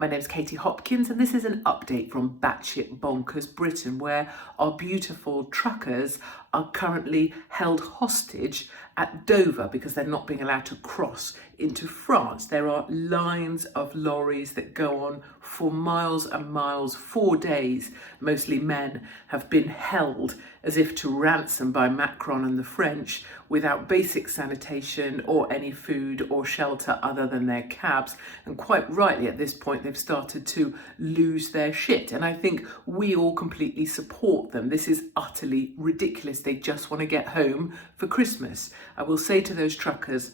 My name's Katie Hopkins, and this is an update from batshit bonkers Britain, where our beautiful truckers are currently held hostage at Dover because they're not being allowed to cross into France. There are lines of lorries that go on for miles and miles, 4 days. Mostly men have been held as if to ransom by Macron and the French without basic sanitation or any food or shelter other than their cabs. And quite rightly at this point, they've started to lose their shit. And I think we all completely support them. This is utterly ridiculous. They just want to get home for Christmas. I will say to those truckers,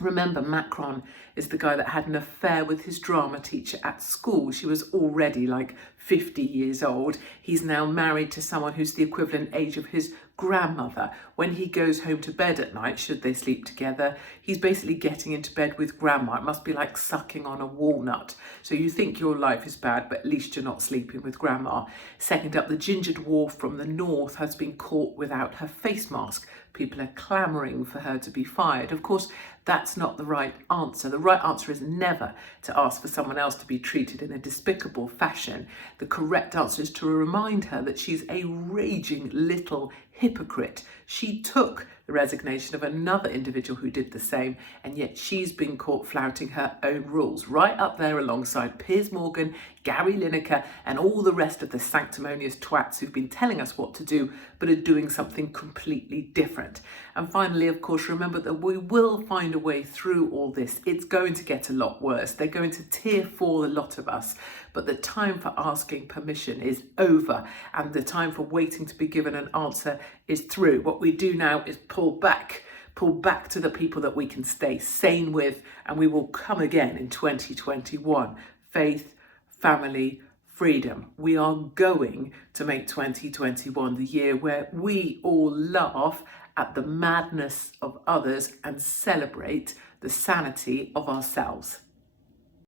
remember, Macron is the guy that had an affair with his drama teacher at school. She was already like 50 years old. He's now married to someone who's the equivalent age of his grandmother. When he goes home to bed at night, should they sleep together, he's basically getting into bed with grandma. It must be like sucking on a walnut. So you think your life is bad, but at least you're not sleeping with grandma. Second up, the ginger dwarf from the north has been caught without her face mask. People are clamouring for her to be fired. Of course, that's not the right answer. The right answer is never to ask for someone else to be treated in a despicable fashion. The correct answer is to remind her that she's a raging little hypocrite. She took the resignation of another individual who did the same, and yet she's been caught flouting her own rules, right up there alongside Piers Morgan, Gary Lineker, and all the rest of the sanctimonious twats who've been telling us what to do, but are doing something completely different. And finally, of course, remember that we will find a way through all this. It's going to get a lot worse. They're going to tear for a lot of us, but the time for asking permission is over, and the time for waiting to be given an answer is through. What we do now is pull back to the people that we can stay sane with, and we will come again in 2021. Faith, family, freedom. We are going to make 2021 the year where we all laugh at the madness of others and celebrate the sanity of ourselves.